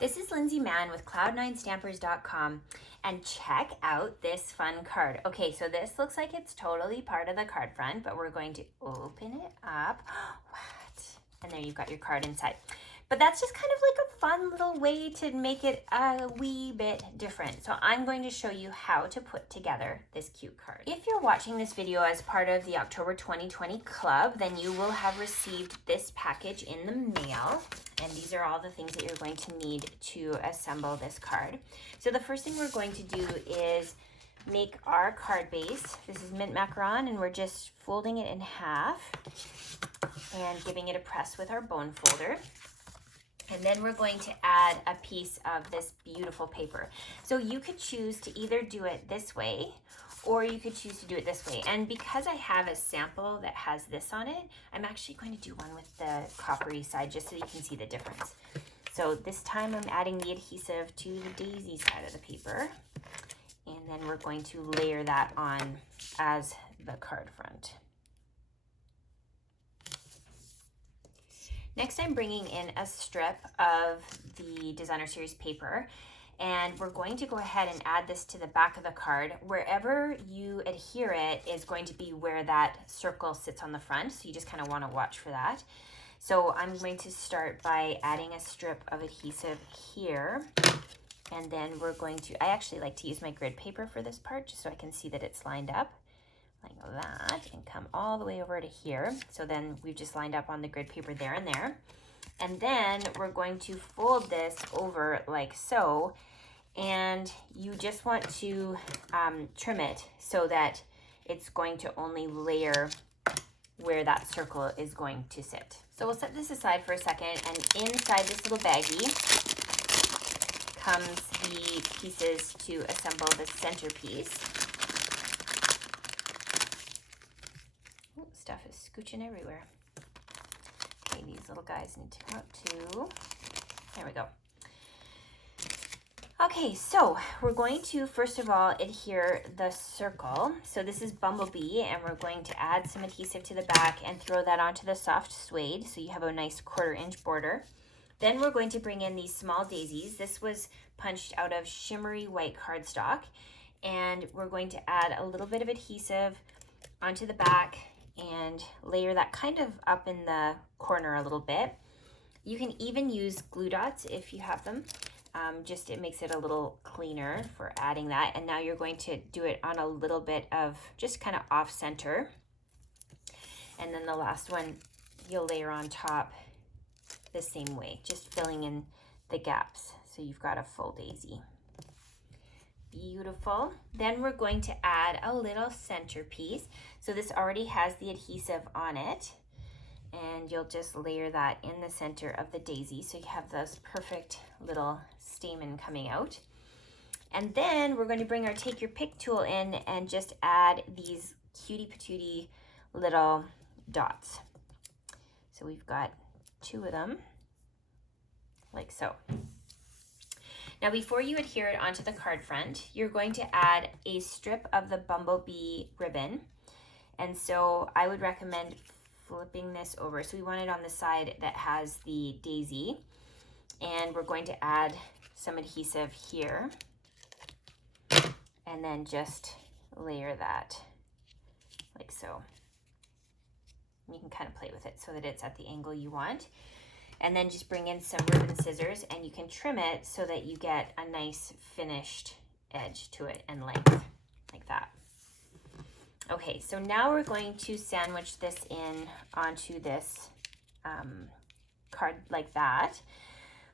This is Lindsay Mann with Cloud9Stampers.com, and check out this fun card. Okay, so this looks like it's totally part of the card front, but we're going to open it up. What? And there you've got your card inside. But that's just kind of like a fun little way to make it a wee bit different. So I'm going to show you how to put together this cute card. If you're watching this video as part of the October 2020 club, then you will have received this package in the mail. And these are all the things that you're going to need to assemble this card. So the first thing we're going to do is make our card base. This is mint macaron, and we're just folding it in half and giving it a press with our bone folder. And then we're going to add a piece of this beautiful paper. So you could choose to either do it this way, or you could choose to do it this way. And because I have a sample that has this on it, I'm actually going to do one with the coppery side just so you can see the difference. So this time I'm adding the adhesive to the daisy side of the paper. And then we're going to layer that on as the card front. Next, I'm bringing in a strip of the Designer Series paper, and we're going to go ahead and add this to the back of the card. Wherever you adhere it is going to be where that circle sits on the front, so you just kind of want to watch for that. So I'm going to start by adding a strip of adhesive here, and then we're going to, I actually like to use my grid paper for this part just so I can see that it's lined up. Like that, and come all the way over to here. So then we've just lined up on the grid paper there and there. And then we're going to fold this over like so. And you just want to trim it so that it's going to only layer where that circle is going to sit. So we'll set this aside for a second, and inside this little baggie comes the pieces to assemble the centerpiece. Stuff is scooching everywhere. Okay, these little guys need to come up too. There we go. Okay, so we're going to first of all adhere the circle. So this is Bumblebee, and we're going to add some adhesive to the back and throw that onto the soft suede so you have a nice 1/4 inch border. Then we're going to bring in these small daisies. This was punched out of shimmery white cardstock, and we're going to add a little bit of adhesive onto the back and layer that kind of up in the corner a little bit. You can even use glue dots if you have them. Just it makes it a little cleaner for adding that. And now you're going to do it on a little bit of just kind of off center. And then the last one you'll layer on top the same way, just filling in the gaps so you've got a full daisy. Beautiful. Then we're going to add a little centerpiece. So this already has the adhesive on it, and you'll just layer that in the center of the daisy so you have this perfect little stamen coming out. And then we're going to bring our Take Your Pick tool in and just add these cutie patootie little dots. So we've got 2 of them, like so. Now, before you adhere it onto the card front, you're going to add a strip of the Bumblebee ribbon. And so I would recommend flipping this over. So we want it on the side that has the daisy. And we're going to add some adhesive here. And then just layer that like so. You can kind of play with it so that it's at the angle you want. And then just bring in some ribbon scissors, and you can trim it so that you get a nice finished edge to it and length, like that. Okay, so now we're going to sandwich this in onto this card like that.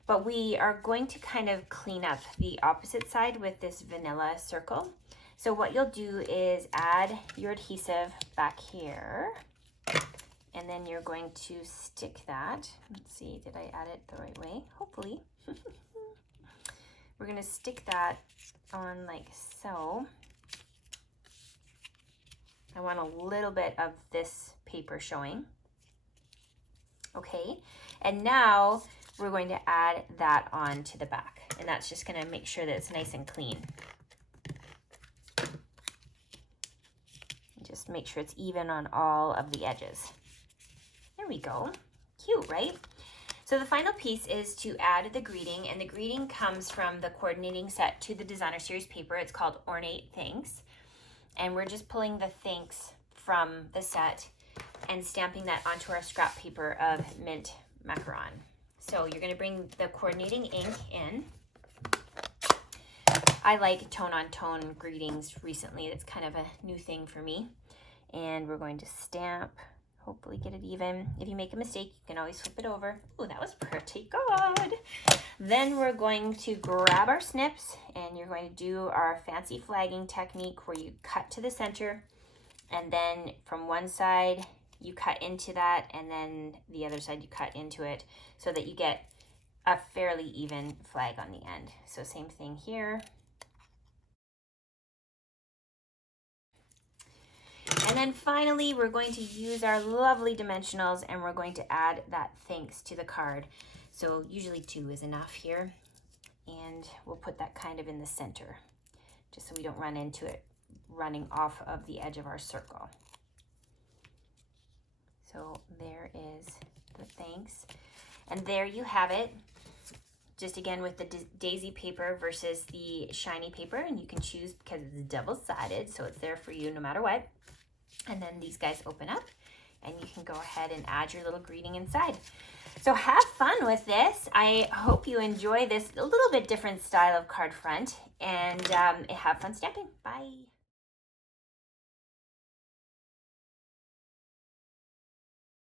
But we are going to kind of clean up the opposite side with this vanilla circle. So what you'll do is add your adhesive back here. And then you're going to stick that. Let's see, did I add it the right way? Hopefully. We're going to stick that on like so. I want a little bit of this paper showing. Okay, and now we're going to add that on to the back. And that's just going to make sure that it's nice and clean. Just make sure it's even on all of the edges. There we go. Cute, right? So the final piece is to add the greeting, and the greeting comes from the coordinating set to the Designer Series paper. It's called Ornate Thanks, and we're just pulling the thanks from the set and stamping that onto our scrap paper of mint macaron. So you're going to bring the coordinating ink in. I like tone-on-tone greetings recently. It's kind of a new thing for me. And we're going to stamp, hopefully get it even. If you make a mistake, you can always flip it over. Oh, that was pretty good. Then we're going to grab our snips, and you're going to do our fancy flagging technique where you cut to the center, and then from one side you cut into that, and then the other side you cut into it, so that you get a fairly even flag on the end. So same thing here. And then finally, we're going to use our lovely dimensionals, and we're going to add that thanks to the card. So usually 2 is enough here. And we'll put that kind of in the center, just so we don't run into it running off of the edge of our circle. So there is the thanks. And there you have it. Just again with the daisy paper versus the shiny paper, and you can choose because it's double-sided, so it's there for you no matter what. And then these guys open up, and you can go ahead and add your little greeting inside. So have fun with this. I hope you enjoy this a little bit different style of card front, and have fun stamping. Bye.